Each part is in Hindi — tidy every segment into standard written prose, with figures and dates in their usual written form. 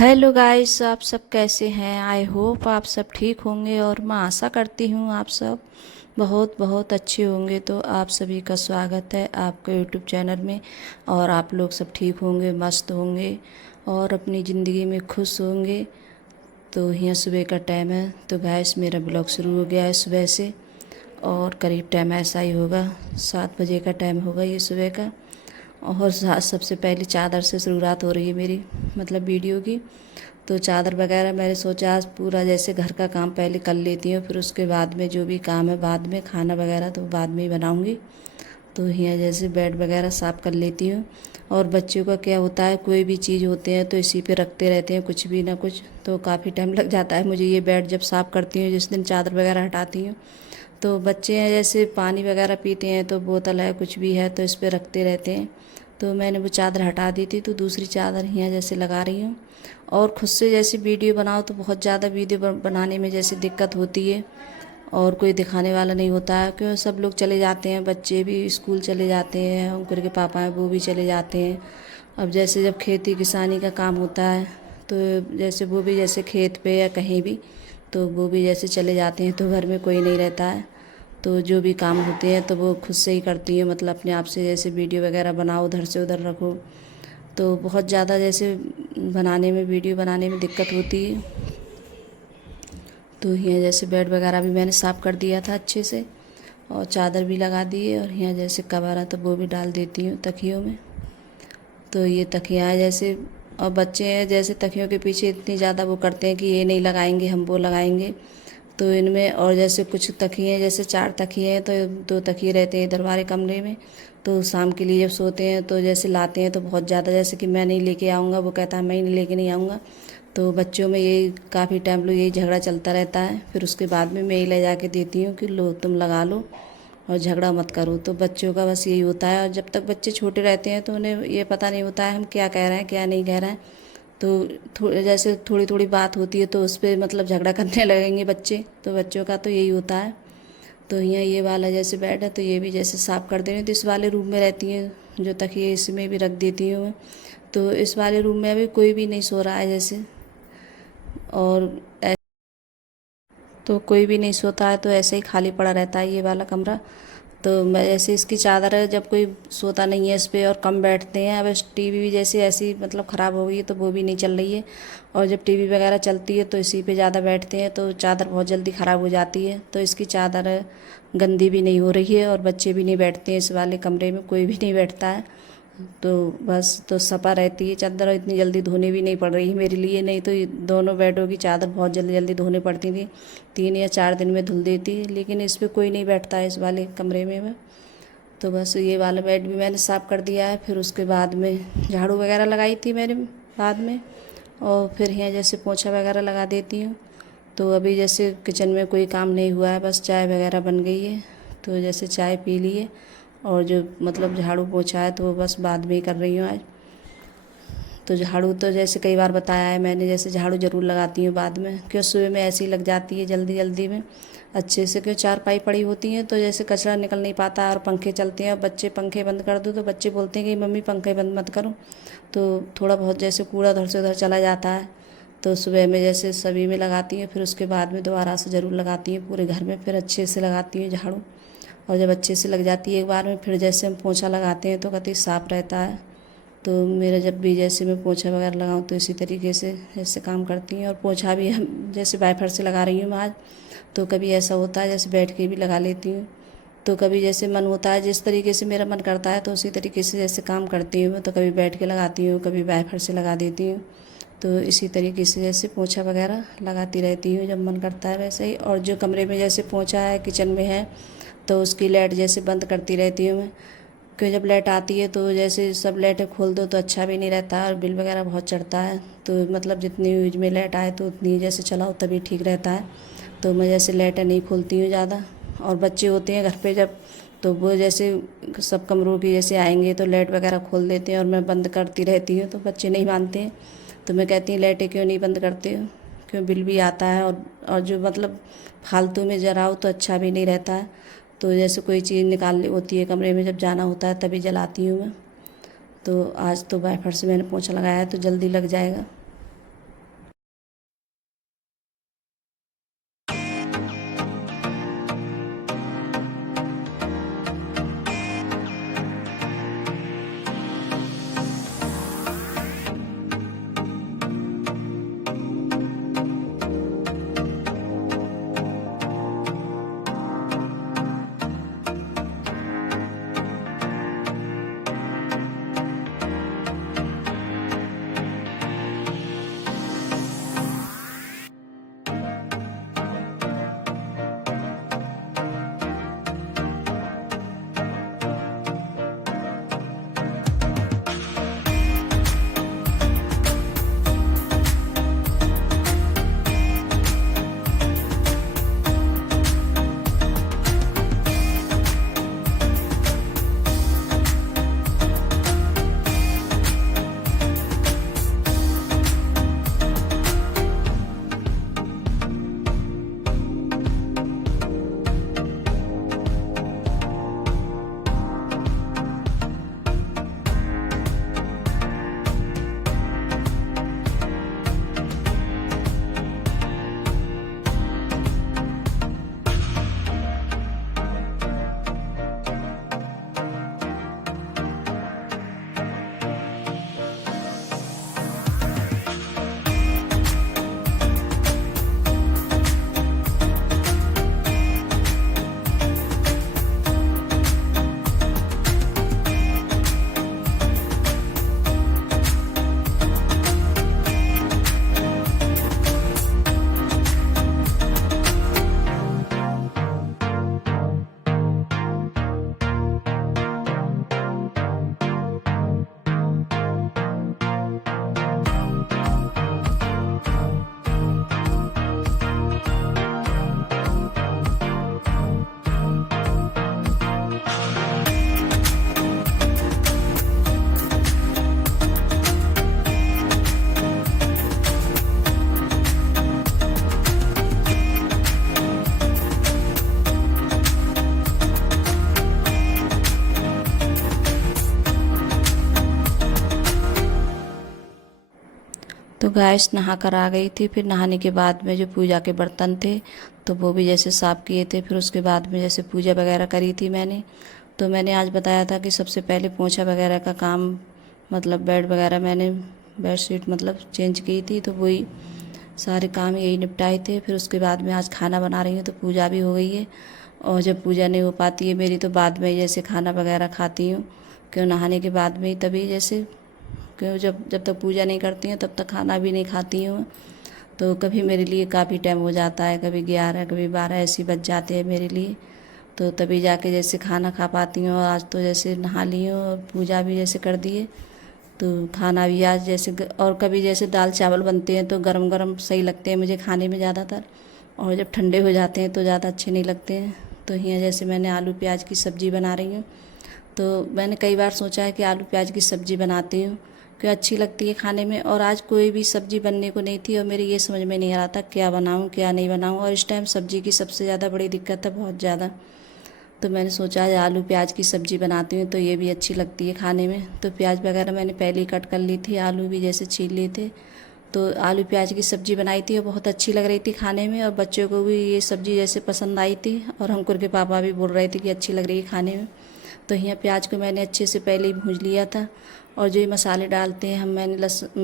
हेलो गाइस, आप सब कैसे हैं। आई होप आप सब ठीक होंगे और मैं आशा करती हूँ आप सब बहुत बहुत अच्छे होंगे। तो आप सभी का स्वागत है आपके यूट्यूब चैनल में। और आप लोग सब ठीक होंगे, मस्त होंगे और अपनी ज़िंदगी में खुश होंगे। तो यहाँ सुबह का टाइम है। तो गाइस मेरा ब्लॉग शुरू हो गया है सुबह से और करीब टाइम ऐसा ही होगा, 7 बजे का टाइम होगा ये सुबह का। और सबसे पहले चादर से शुरुआत हो रही है मेरी, मतलब वीडियो की। तो चादर वगैरह मैंने सोचा आज पूरा जैसे घर का काम पहले कर लेती हूँ, फिर उसके बाद में जो भी काम है बाद में, खाना वगैरह तो बाद में ही बनाऊँगी। तो यहाँ जैसे बेड वगैरह साफ़ कर लेती हूँ। और बच्चों का क्या होता है, कोई भी चीज़ होते हैं तो इसी पे रखते रहते हैं कुछ भी ना कुछ, तो काफ़ी टाइम लग जाता है मुझे। ये बेड जब साफ़ करती हूँ, जिस दिन चादर वगैरह हटाती हूँ, तो बच्चे हैं जैसे पानी वगैरह पीते हैं तो बोतल है कुछ भी है तो इस पे रखते रहते हैं। तो मैंने वो चादर हटा दी थी, तो दूसरी चादर यहाँ जैसे लगा रही हूँ। और खुद से जैसे वीडियो बनाओ तो बहुत ज़्यादा वीडियो बनाने में जैसे दिक्कत होती है और कोई दिखाने वाला नहीं होता है, क्यों सब लोग चले जाते हैं, बच्चे भी स्कूल चले जाते हैं, उनके पापा हैं वो भी चले जाते हैं। अब जैसे जब खेती किसानी का काम होता है तो जैसे वो भी जैसे खेत पे या कहीं भी, तो वो भी जैसे चले जाते हैं तो घर में कोई नहीं रहता है। तो जो भी काम होते हैं तो वो खुद से ही करती हूँ, मतलब अपने आप से। जैसे वीडियो वगैरह बनाओ, उधर से उधर रखो, तो बहुत ज़्यादा जैसे बनाने में, वीडियो बनाने में दिक्कत होती है। तो यहाँ जैसे बेड वगैरह भी मैंने साफ़ कर दिया था अच्छे से और चादर भी लगा दी है। और यहाँ जैसे कवर है तो वो भी डाल देती हूँ तकियों में। तो ये तकिया है जैसे, और बच्चे हैं जैसे तकियों के पीछे इतनी ज़्यादा वो करते हैं कि ये नहीं लगाएंगे, हम वो लगाएंगे। तो इनमें और जैसे कुछ तकिए हैं, जैसे 4 तकिए हैं तो 2 तकिए रहते हैं इधर वाले कमरे में। तो शाम के लिए जब सोते हैं तो जैसे लाते हैं तो बहुत ज़्यादा, जैसे कि मैं नहीं लेके आऊँगा, वो कहता है मैं नहीं लेके नहीं आऊँगा। तो बच्चों में यही काफ़ी टाइम लो यही झगड़ा चलता रहता है। फिर उसके बाद में मैं ही ले जाके देती हूँ कि लो तुम लगा लो और झगड़ा मत करो। तो बच्चों का बस यही होता है। और जब तक बच्चे छोटे रहते हैं तो उन्हें ये पता नहीं होता है हम क्या कह रहे हैं क्या नहीं कह रहे हैं। तो जैसे थोड़ी थोड़ी बात होती है तो उस पर मतलब झगड़ा करने लगेंगे बच्चे। तो बच्चों का तो यही होता है। तो यहाँ ये वाला जैसे बेड है तो ये भी जैसे साफ़ कर देंगे। तो इस वाले रूम में रहती हैं जो तकिए, इसमें भी रख देती हूँ मैं। तो इस वाले रूम में अभी कोई भी नहीं सो रहा है जैसे, और तो कोई भी नहीं सोता है तो ऐसे ही खाली पड़ा रहता है ये वाला कमरा। तो मैं जैसे इसकी चादर है, जब कोई सोता नहीं है इस पर और कम बैठते हैं। अब इस टीवी भी जैसे ऐसी मतलब ख़राब हो गई है तो वो भी नहीं चल रही है। और जब टीवी वगैरह चलती है तो इसी पे ज़्यादा बैठते हैं तो चादर बहुत जल्दी ख़राब हो जाती है। तो इसकी चादर गंदी भी नहीं हो रही है और बच्चे भी नहीं बैठते हैं, इस वाले कमरे में कोई भी नहीं बैठता है। तो बस तो सफ़ा रहती है चादर, और इतनी जल्दी धोने भी नहीं पड़ रही है मेरे लिए। नहीं तो ये दोनों बेडों की चादर बहुत जल्दी जल्दी धोने पड़ती थी, 3 या 4 दिन में धुल देती। लेकिन इस पर कोई नहीं बैठता है इस वाले कमरे में। तो बस ये वाला बेड भी मैंने साफ़ कर दिया है। फिर उसके बाद में झाड़ू वगैरह लगाई थी मैंने बाद में। और फिर यहाँ जैसे पोछा वगैरह लगा देती हूँ। तो अभी जैसे किचन में कोई काम नहीं हुआ है, बस चाय वगैरह बन गई है तो जैसे चाय पी लिए। और जो मतलब झाड़ू पोछा है तो वो बस बाद में ही कर रही हूँ आज। तो झाड़ू तो जैसे कई बार बताया है मैंने, जैसे झाड़ू ज़रूर लगाती हूँ बाद में, क्यों सुबह में ऐसी लग जाती है जल्दी जल्दी में अच्छे से। क्यों चारपाई पड़ी होती हैं तो जैसे कचरा निकल नहीं पाता और पंखे चलते हैं और बच्चे पंखे बंद कर दो तो बच्चे बोलते हैं कि मम्मी पंखे बंद मत करो। तो थोड़ा बहुत जैसे कूड़ा उधर से उधर चला जाता है। तो सुबह में जैसे सभी में लगाती हैं, फिर उसके बाद में दोबारा से ज़रूर लगाती हैं पूरे घर में, फिर अच्छे से लगाती हैं झाड़ू। और जब अच्छे से लग जाती है एक बार में, फिर जैसे हम पोछा लगाते हैं तो कतई साफ़ रहता है। तो मेरा जब भी जैसे मैं पोछा वगैरह लगाऊँ तो इसी तरीके से जैसे काम करती हैं। और पोछा भी हम जैसे वाइपर से लगा रही हूँ मैं आज। तो कभी ऐसा होता है जैसे बैठ के भी लगा लेती हूँ। तो कभी जैसे मन होता है, जिस तरीके से मेरा मन करता है तो उसी तरीके से जैसे काम करती हूँ मैं। तो कभी बैठ के लगाती हूँ, कभी वाइपर से लगा देती हूँ। तो इसी तरीके से जैसे पोछा वगैरह लगाती रहती हूँ जब मन करता है वैसे ही। और जो कमरे में जैसे पोछा है किचन में है तो उसकी लाइट जैसे बंद करती रहती हूँ मैं। क्योंकि जब लाइट आती है तो जैसे सब लाइटें खोल दो तो अच्छा भी नहीं रहता है और बिल वगैरह बहुत चढ़ता है। तो मतलब जितनी यूज में लाइट आए तो उतनी जैसे चलाओ तभी ठीक रहता है। तो मैं जैसे लाइटें नहीं खोलती हूँ ज़्यादा। और बच्चे होते हैं घर पे जब, तो वो जैसे सब कमरों की जैसे आएंगे तो लाइट वगैरह खोल देते हैं और मैं बंद करती रहती हूँ। तो बच्चे नहीं मानते हैं। तो मैं कहती हूँ लाइटें क्यों नहीं बंद करते हो, क्यों बिल भी आता है और जो मतलब फालतू में जलाओ तो अच्छा भी नहीं रहता है। तो जैसे कोई चीज़ निकालनी होती है कमरे में, जब जाना होता है तभी जलाती हूँ मैं। तो आज तो वाइफर से मैंने पोछा लगाया है तो जल्दी लग जाएगा। तो गैस नहा कर आ गई थी। फिर नहाने के बाद में जो पूजा के बर्तन थे तो वो भी जैसे साफ़ किए थे। फिर उसके बाद में जैसे पूजा वगैरह करी थी मैंने। तो मैंने आज बताया था कि सबसे पहले पोंछा वगैरह का काम, मतलब बेड वगैरह मैंने बेडशीट मतलब चेंज की थी, तो वही सारे काम यही निपटाए थे। फिर उसके बाद में आज खाना बना रही हूँ, तो पूजा भी हो गई है। और जब पूजा नहीं हो पाती है मेरी तो बाद में जैसे खाना वगैरह खाती हूँ, क्यों नहाने के बाद में ही, तभी जैसे क्यों जब जब तक पूजा नहीं करती हूँ तब तक खाना भी नहीं खाती हूँ। तो कभी मेरे लिए काफ़ी टाइम हो जाता है, कभी 11 कभी 12 ऐसी बज जाते हैं मेरे लिए। तो तभी जाके जैसे खाना खा पाती हूँ। और आज तो जैसे नहा ली हूँ और पूजा भी जैसे कर दी है, तो खाना भी आज जैसे और कभी जैसे दाल चावल बनते हैं तो गरम गरम सही लगते हैं मुझे खाने में ज़्यादातर, और जब ठंडे हो जाते हैं तो ज़्यादा अच्छे नहीं लगते हैं। तो यहाँ जैसे मैंने आलू प्याज की सब्ज़ी बना रही हूँ। तो मैंने कई बार सोचा है कि आलू प्याज की सब्ज़ी बनाती हूँ, क्यों अच्छी लगती है खाने में। और आज कोई भी सब्ज़ी बनने को नहीं थी और मेरी ये समझ में नहीं आ रहा था क्या बनाऊँ क्या नहीं बनाऊँ। और इस टाइम सब्ज़ी की सबसे ज़्यादा बड़ी दिक्कत है, बहुत ज़्यादा। तो मैंने सोचा है आलू प्याज की सब्ज़ी बनाती हूँ, तो ये भी अच्छी लगती है खाने में। तो प्याज वगैरह मैंने पहले ही कट कर ली थी, आलू भी जैसे छील लिए थे। तो आलू प्याज की सब्ज़ी बनाई थी और बहुत अच्छी लग रही थी खाने में, और बच्चों को भी ये सब्ज़ी जैसे पसंद आई थी। और अंकुर के पापा भी बोल रहे थे कि अच्छी लग रही है खाने में। तो यहाँ प्याज को मैंने अच्छे से पहले ही भूंज लिया था। और जो ये मसाले डालते हैं हम, मैंने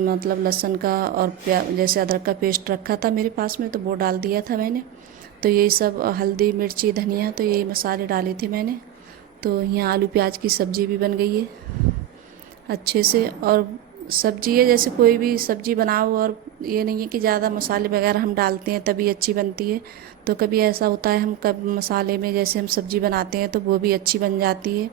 मतलब लहसुन का और जैसे अदरक का पेस्ट रखा था मेरे पास में, तो वो डाल दिया था मैंने। तो यही सब हल्दी मिर्ची धनिया, तो यही मसाले डाले थे मैंने। तो यहाँ आलू प्याज की सब्ज़ी भी बन गई है अच्छे से। और सब्ज़ी है जैसे कोई भी सब्ज़ी बनाओ, और ये नहीं है कि ज़्यादा मसाले वगैरह हम डालते हैं तभी अच्छी बनती है। तो कभी ऐसा होता है हम कब मसाले में जैसे हम सब्ज़ी बनाते हैं तो वो भी अच्छी बन जाती है।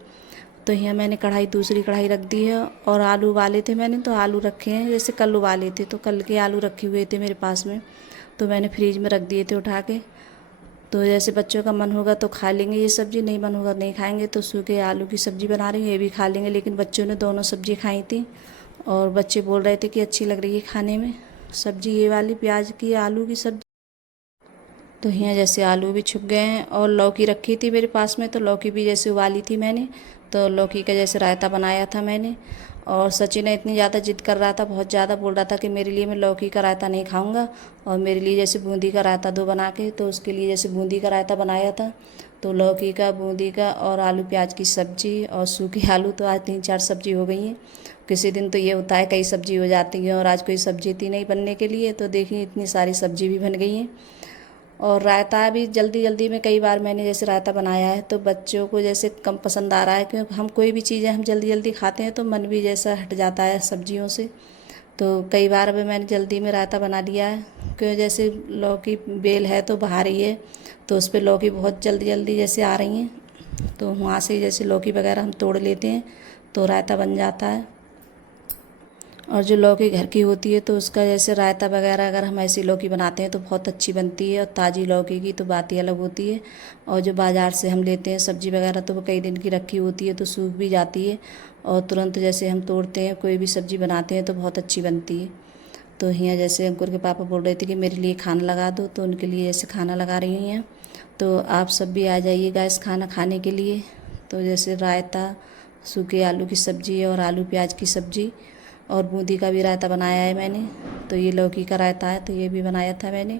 तो यहाँ मैंने दूसरी कढ़ाई रख दी है। और आलू उबाले थे मैंने, तो आलू रखे हैं जैसे कल उबाले थे, तो कल के आलू रखे हुए थे मेरे पास में, तो मैंने फ्रिज में रख दिए थे उठा के। तो जैसे बच्चों का मन होगा तो खा लेंगे ये सब्ज़ी, नहीं मन होगा नहीं खाएंगे। तो सूखे आलू की सब्ज़ी बना रही हूँ, ये भी खा लेंगे। लेकिन बच्चों ने दोनों सब्ज़ी खाई थी और बच्चे बोल रहे थे कि अच्छी लग रही है खाने में सब्ज़ी ये वाली प्याज की आलू की सब्ज़ी। तो यहाँ जैसे आलू भी छुप गए हैं। और लौकी रखी थी मेरे पास में, तो लौकी भी जैसे उबाली थी मैंने। तो लौकी का जैसे रायता बनाया था मैंने। और सचिन इतनी ज़्यादा जिद कर रहा था, बहुत ज़्यादा बोल रहा था कि मेरे लिए मैं लौकी का रायता नहीं खाऊंगा, और मेरे लिए जैसे बूंदी का रायता दो बना के। तो उसके लिए जैसे बूंदी का रायता बनाया था। तो लौकी का, बूंदी का और आलू प्याज की सब्ज़ी और सूखे आलू, तो आज 3-4 सब्ज़ी हो गई हैं। किसी दिन तो ये होता है कई सब्ज़ी हो जाती है, और आज कोई सब्ज़ी थी नहीं बनने के लिए, तो देखिए इतनी सारी सब्ज़ी भी बन गई हैं। और रायता भी जल्दी जल्दी में कई बार मैंने जैसे रायता बनाया है, तो बच्चों को जैसे कम पसंद आ रहा है, क्योंकि हम कोई भी चीज़ें हम जल्दी जल्दी खाते हैं तो मन भी जैसा हट जाता है सब्जियों से। तो कई बार अभी मैंने जल्दी में रायता बना लिया है, क्योंकि जैसे लौकी बेल है तो बाहर ही है, तो उस पर लौकी बहुत जल्दी जल्दी जैसे आ रही हैं, तो वहाँ से जैसे लौकी वगैरह हम तोड़ लेते हैं तो रायता बन जाता है। और जो लौकी घर की होती है तो उसका जैसे रायता वगैरह अगर हम ऐसी लौकी बनाते हैं तो बहुत अच्छी बनती है। और ताज़ी लौकी की तो बात ही अलग होती है। और जो बाज़ार से हम लेते हैं सब्ज़ी वगैरह, तो वो कई दिन की रखी होती है तो सूख भी जाती है, और तुरंत जैसे हम तोड़ते हैं कोई भी सब्ज़ी बनाते हैं तो बहुत अच्छी बनती है। तो यहाँ जैसे अंकुर के पापा बोल रहे थे कि मेरे लिए खाना लगा दो, तो उनके लिए जैसे खाना लगा रही हूँ यहाँ। तो आप सब भी आ जाइएगा इस खाना खाने के लिए। तो जैसे रायता, सूखे आलू की सब्ज़ी और आलू प्याज की सब्ज़ी, और बूंदी का भी रायता बनाया है मैंने। तो ये लौकी का रायता है, तो ये भी बनाया था मैंने।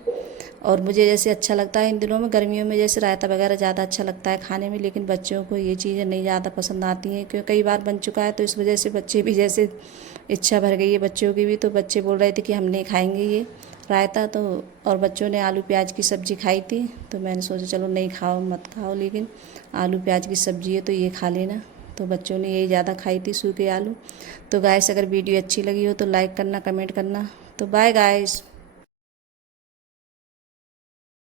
और मुझे जैसे अच्छा लगता है इन दिनों में, गर्मियों में जैसे रायता वगैरह ज़्यादा अच्छा लगता है खाने में, लेकिन बच्चों को ये चीज़ें नहीं ज़्यादा पसंद आती हैं, क्योंकि कई बार बन चुका है तो इस वजह से बच्चे भी जैसे इच्छा भर गई है बच्चों की भी। तो बच्चे बोल रहे थे कि हम नहीं खाएंगे ये रायता। तो और बच्चों ने आलू प्याज की सब्ज़ी खाई थी, तो मैंने सोचा चलो नहीं खाओ मत खाओ, लेकिन आलू प्याज की सब्ज़ी है तो ये खा लेना। तो बच्चों ने यही ज़्यादा खाई थी, सूखे आलू। तो गाइस अगर वीडियो अच्छी लगी हो तो लाइक करना, कमेंट करना। तो बाय गाइस।